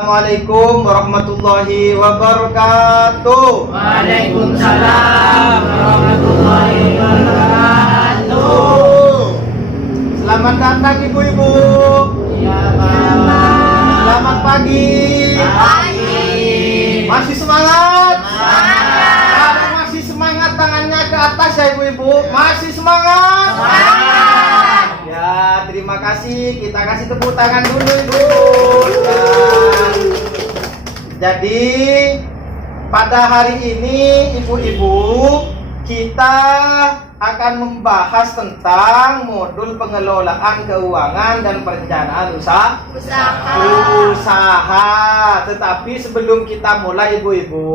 Assalamualaikum warahmatullahi wabarakatuh. Waalaikumsalam warahmatullahi wabarakatuh. Selamat datang ibu-ibu. Ya, Pak. Selamat pagi. Pagi. Masih semangat? Semangat. Kalau masih semangat tangannya ke atas ya ibu-ibu. Masih semangat? Semangat. Ya, terima kasih. Kita kasih tepuk tangan dulu ibu. Jadi pada hari ini ibu-ibu kita akan membahas tentang modul pengelolaan keuangan dan perencanaan usaha. Tetapi sebelum kita mulai ibu-ibu,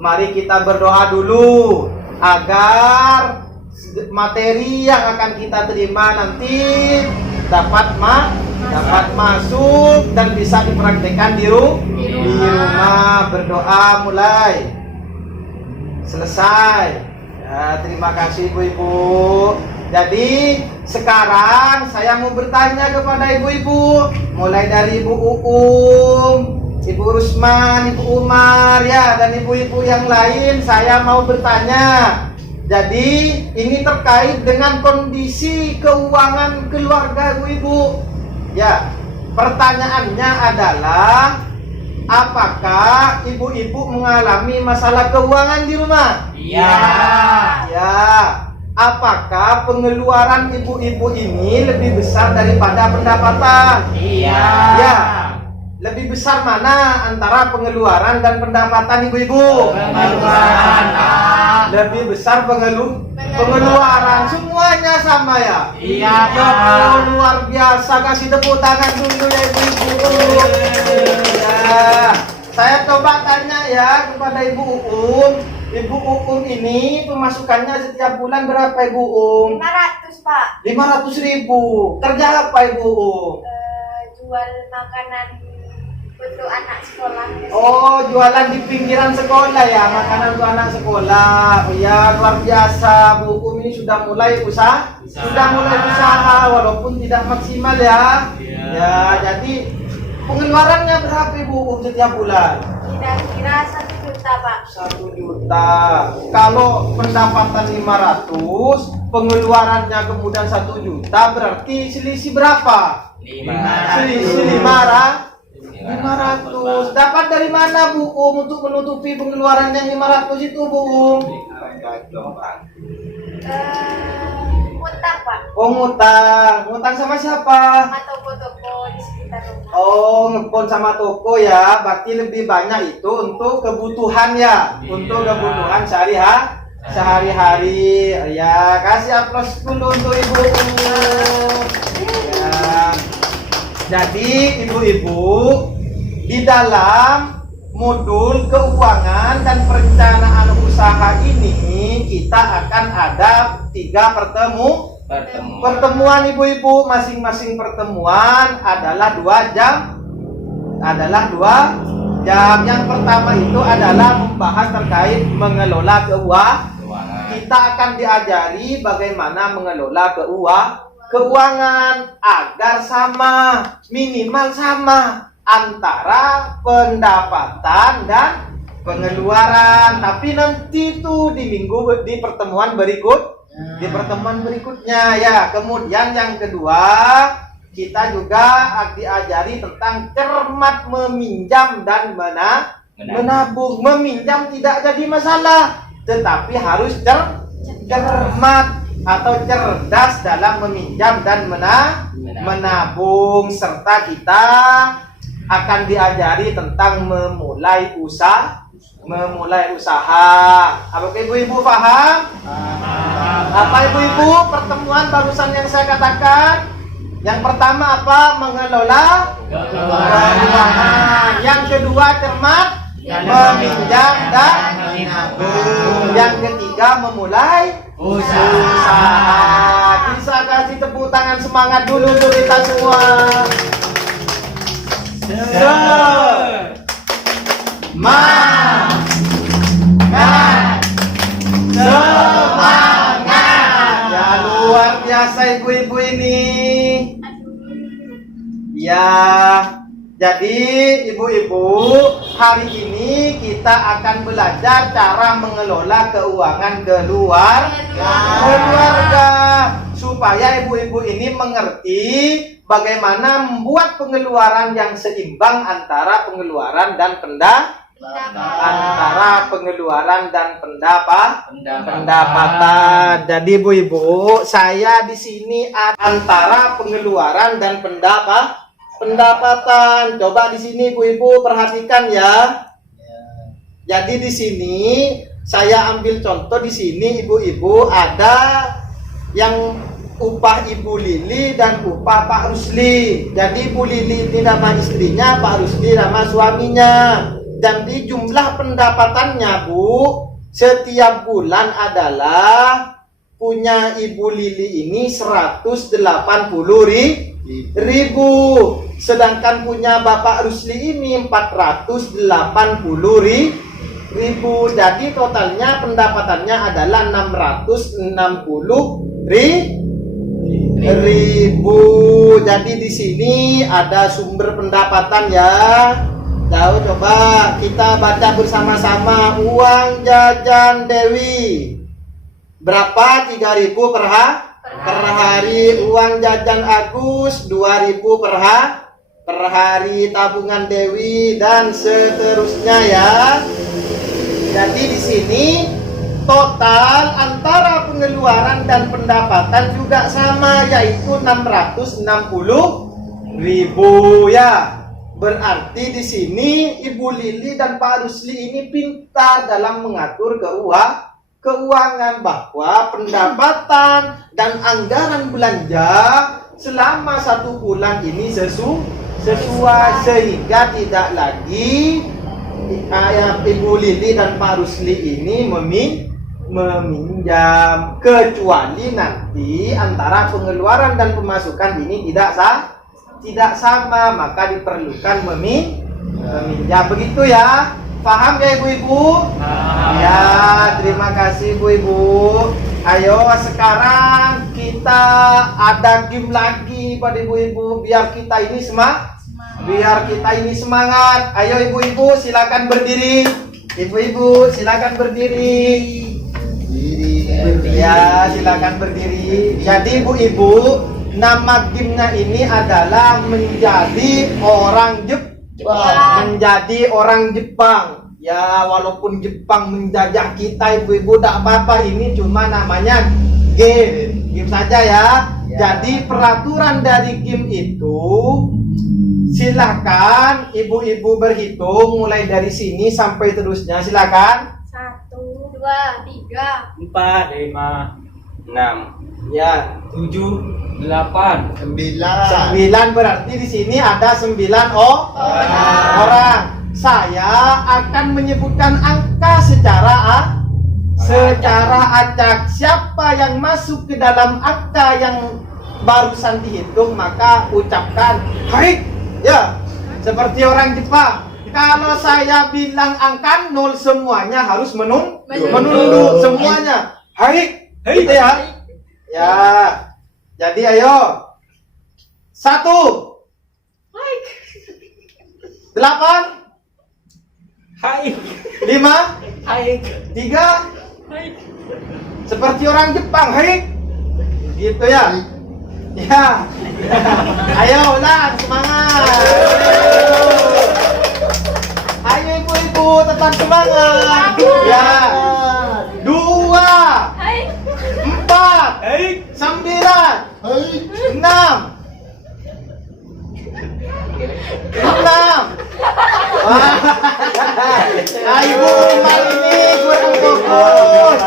mari kita berdoa dulu agar materi yang akan kita terima nanti dapat masuk dan bisa dipraktekkan di rumah. Berdoa mulai selesai. Ya, terima kasih ibu-ibu. Jadi sekarang saya mau bertanya kepada ibu-ibu, mulai dari Ibu Uum, Ibu Rusman, Ibu Umar ya, dan ibu-ibu yang lain. Saya mau bertanya. Jadi ini terkait dengan kondisi keuangan keluarga ibu-ibu. Ya, pertanyaannya adalah apakah ibu-ibu mengalami masalah keuangan di rumah? Iya. Ya. Apakah pengeluaran ibu-ibu ini lebih besar daripada pendapatan? Iya. Ya. Lebih besar mana antara pengeluaran dan pendapatan ibu-ibu? Pengeluaran. Lebih besar pengeluaran. Semuanya sama ya? Iya, Oh, Pak. luar biasa. Kasih tepuk tangan dulu ya ibu-ibu. Ya, saya coba tanya ya kepada Ibu Uum. Ibu Uum ini pemasukannya setiap bulan berapa Ibu Uum? 500 Pak. 500.000. Kerja apa Ibu Uum? Jual makanan untuk anak sekolah. Oh, jualan di pinggiran sekolah ya, makanan untuk anak sekolah. Oh ya, luar biasa. Bu Uum ini sudah mulai usaha, walaupun tidak maksimal ya. Ya, jadi pengeluarannya berapa Ibu Uum setiap bulan? Kira-kira 1 juta Pak. 1 juta. Kalau pendapatan 500, pengeluarannya kemudian 1 juta, berarti selisih berapa? 500. Selisih 500. Dapat dari mana Bu Uum untuk menutupi pengeluaran yang 500 itu Bu Uum? Utang Pak. Oh, ngutang sama siapa? Sama toko-toko di sekitar rumah. Oh, ngepon sama toko ya. Berarti lebih banyak itu untuk kebutuhan ya, untuk kebutuhan sehari-hari. Ya, kasih aplaus dulu untuk Ibu Uum. Ya. Jadi ibu-ibu, di dalam modul keuangan dan perencanaan usaha ini kita akan ada 3 pertemuan ibu-ibu. Masing-masing pertemuan adalah 2 jam. Yang pertama itu adalah membahas terkait mengelola keuangan. Kita akan diajari bagaimana mengelola keuangan agar minimal sama antara pendapatan dan pengeluaran. Tapi nanti itu di pertemuan berikutnya ya. Kemudian yang kedua, kita juga diajari tentang cermat meminjam dan menabung. Meminjam tidak jadi masalah, tetapi harus cermat atau cerdas dalam meminjam dan menabung, serta kita akan diajari tentang memulai usaha. Apa ibu-ibu paham? Apa ibu-ibu pertemuan barusan yang saya katakan? Yang pertama apa? Mengelola keuangan. Yang kedua cermat meminjam dan menabung. Yang ketiga memulai usaha. Bisa kasih tepuk tangan semangat dulu untuk kita semua. Semangat. Ya, luar biasa ibu-ibu ini. Ya, Jadi ibu-ibu, hari ini kita akan belajar cara mengelola keuangan keluarga supaya ibu-ibu ini mengerti bagaimana membuat pengeluaran yang seimbang antara pengeluaran dan pendapatan. Jadi ibu-ibu, saya di sini antara pengeluaran dan pendapatan. Coba di sini ibu-ibu perhatikan ya. Jadi di sini saya ambil contoh di sini ibu-ibu ada yang upah Ibu Lili dan upah Pak Rusli. Jadi Ibu Lili ini nama istrinya, Pak Rusli nama suaminya. Dan di jumlah pendapatannya Bu, setiap bulan adalah punya Ibu Lili ini 180.000, sedangkan punya Bapak Rusli ini 480.000. Jadi totalnya pendapatannya adalah 660.000. Jadi di sini ada sumber pendapatan ya. Tahu, coba kita baca bersama-sama. Uang jajan Dewi berapa? 3.000 per hari. Uang jajan Agus 2.000 per hari. Tabungan Dewi dan seterusnya ya. Jadi di sini total antara pengeluaran dan pendapatan juga sama, yaitu 660.000 ya. Berarti di sini Ibu Lili dan Pak Rusli ini pintar dalam mengatur keuangan, bahwa pendapatan dan anggaran belanja selama 1 bulan ini sesuai, sehingga tidak lagi Ibu Lili dan Pak Rusli ini meminjam, kecuali nanti antara pengeluaran dan pemasukan ini tidak sama, maka diperlukan meminjam. Begitu ya, paham ya ibu-ibu? Ya, terima kasih ibu-ibu. Ayo sekarang kita ada game lagi pada ibu-ibu, biar kita ini semangat. Ayo ibu-ibu silakan berdiri. Ibu-ibu silakan berdiri. Ya, silakan berdiri. Jadi ibu-ibu, nama gamenya ini adalah menjadi orang Jepang. Ya, walaupun Jepang menjajah kita ibu-ibu, tidak apa-apa. Ini cuma namanya game saja ya. Jadi peraturan dari game itu, silakan ibu-ibu berhitung mulai dari sini sampai terusnya. Silakan. 1, 2, 3, 4, 5, 6, Ya, 7, 8, 9 berarti di sini ada 9 orang. Saya akan menyebutkan angka secara acak. Siapa yang masuk ke dalam angka yang barusan dihitung, maka ucapkan hai. Ya, seperti orang Jepang. Kalau saya bilang angka 0, semuanya harus menunduk semuanya. Hai. Gitu ya. Ya. Jadi ayo. 1, 8, hai, 5, hai, 3, hai. seperti orang Jepang, hai. Gitu ya. Ya. Ayo ulang, semangat. Ayo ibu-ibu tetap semangat. Ya. 2, 4, 9, 6, 6. Nah, ibu rumah ini kurang fokus.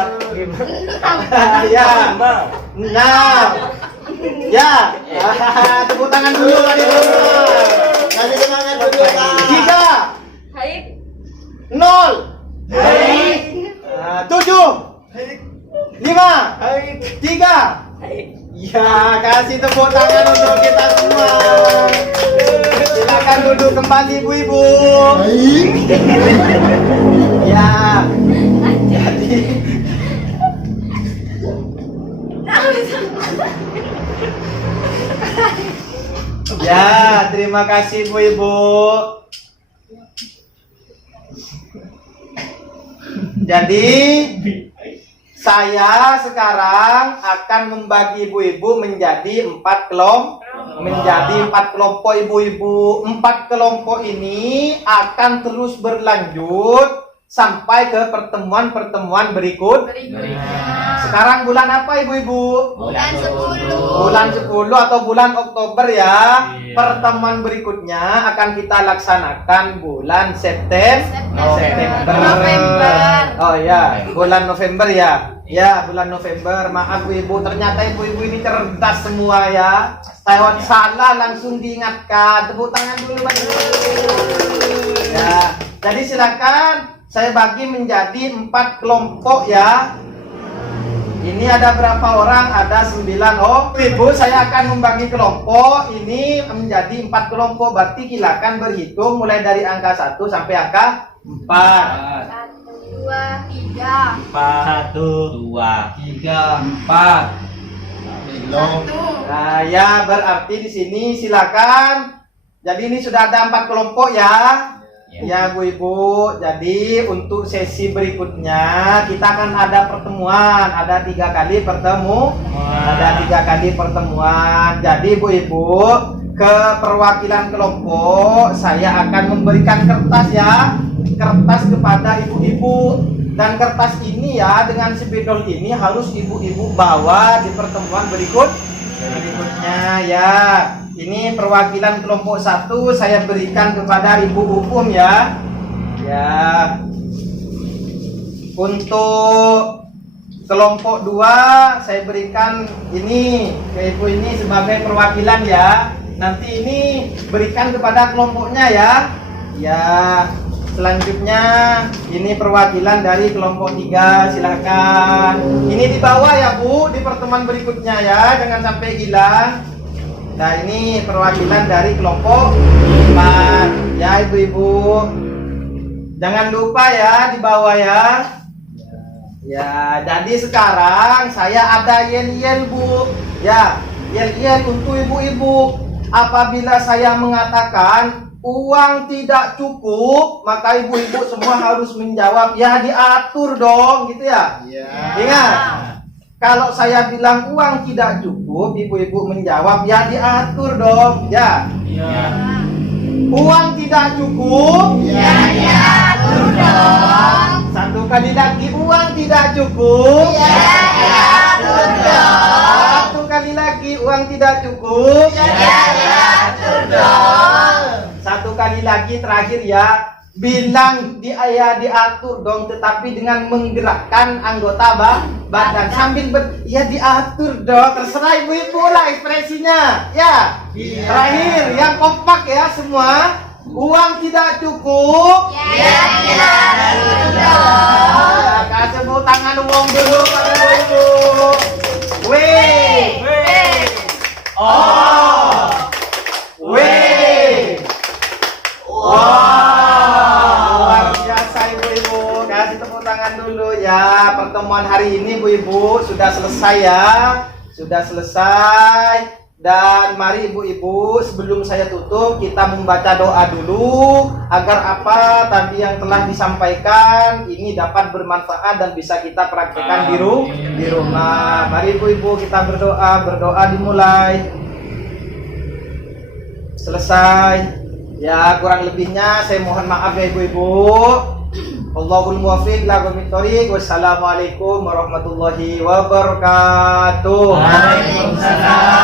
Ya, 6. Ya, tepuk tangan dulu adik rumah. Kasih semangat dulu, Kak. 3, hai, 0, 7, 5, 3. Ya, kasih tepuk tangan untuk kita semua. Silakan duduk kembali ibu-ibu. Ya. Jadi Ya, terima kasih Bu Ibu. Jadi saya sekarang akan membagi ibu-ibu menjadi 4 kelompok ibu-ibu. 4 kelompok ini akan terus berlanjut sampai ke pertemuan-pertemuan berikutnya. Sekarang bulan apa ibu-ibu? Bulan 10. Bulan 10 atau bulan Oktober ya. Iya. Pertemuan berikutnya akan kita laksanakan bulan September. November. Oh ya, bulan November ya. Ya, bulan November. Maaf Bu Ibu, ternyata ibu-ibu ini cerdas semua ya. Saya salah langsung diingatkan. Tepuk tangan dulu Pak Ibu. Ya, jadi silakan saya bagi menjadi 4 kelompok ya. Ini ada berapa orang? Ada 9. Oh, Ibu, saya akan membagi kelompok ini menjadi 4 kelompok. Berarti silakan berhitung mulai dari angka 1 sampai angka 4. 1, 2, 3. 1, 2, 3, 4. Belum. 1. Nah, ya berarti di sini silakan. Jadi ini sudah ada 4 kelompok ya. Ya Bu Ibu, jadi untuk sesi berikutnya kita akan ada pertemuan, ada 3 kali pertemuan. Jadi Bu Ibu, ke perwakilan kelompok saya akan memberikan kertas ya, kertas kepada ibu-ibu, dan kertas ini ya dengan spidol ini harus ibu-ibu bawa di pertemuan berikutnya ya. Ini perwakilan kelompok 1 saya berikan kepada Ibu Ukum ya. Ya. Untuk kelompok 2 saya berikan ini ke Ibu ini sebagai perwakilan ya. Nanti ini berikan kepada kelompoknya ya. Ya. Selanjutnya ini perwakilan dari kelompok 3, silakan. Ini dibawa ya Bu di pertemuan berikutnya ya, jangan sampai hilang. Nah ini perwakilan dari kelompok 4 ya ibu-ibu. Jangan lupa ya dibawa ya. Ya, jadi sekarang saya ada yel-yel Bu. Ya, yel-yel untuk ibu-ibu. Apabila saya mengatakan uang tidak cukup, maka ibu-ibu semua harus menjawab ya diatur dong gitu ya. Ingat. Kalau saya bilang uang tidak cukup, ibu-ibu menjawab ya diatur dong, ya. Uang tidak cukup, Ya diatur dong. 1 kali lagi uang tidak cukup, Ya diatur dong. 1 kali lagi uang tidak cukup, Ya diatur dong. 1 kali lagi terakhir ya. Bilang ya diatur dong, tetapi dengan menggerakkan anggota badan sambil ya diatur dong, terserah ibu-ibu lah ekspresinya ya. Terakhir yang kompak ya semua, uang tidak cukup, Ya diatur dong. ya, kasih tepuk tangan uang dulu pada ibu-ibu. Weh, oh, weh, luar biasa ibu-ibu, kasih tepuk tangan dulu ya. Pertemuan hari ini ibu-ibu sudah selesai ya, sudah selesai. Dan mari ibu-ibu, sebelum saya tutup kita membaca doa dulu agar apa tadi yang telah disampaikan ini dapat bermanfaat dan bisa kita praktekkan di rumah. Mari ibu-ibu kita berdoa dimulai. Selesai. Ya, kurang lebihnya saya mohon maaf ya ibu-ibu. Allahul muwaffiq ila aqwamit thoriq. Wassalamualaikum warahmatullahi wabarakatuh. Waalaikumsalam.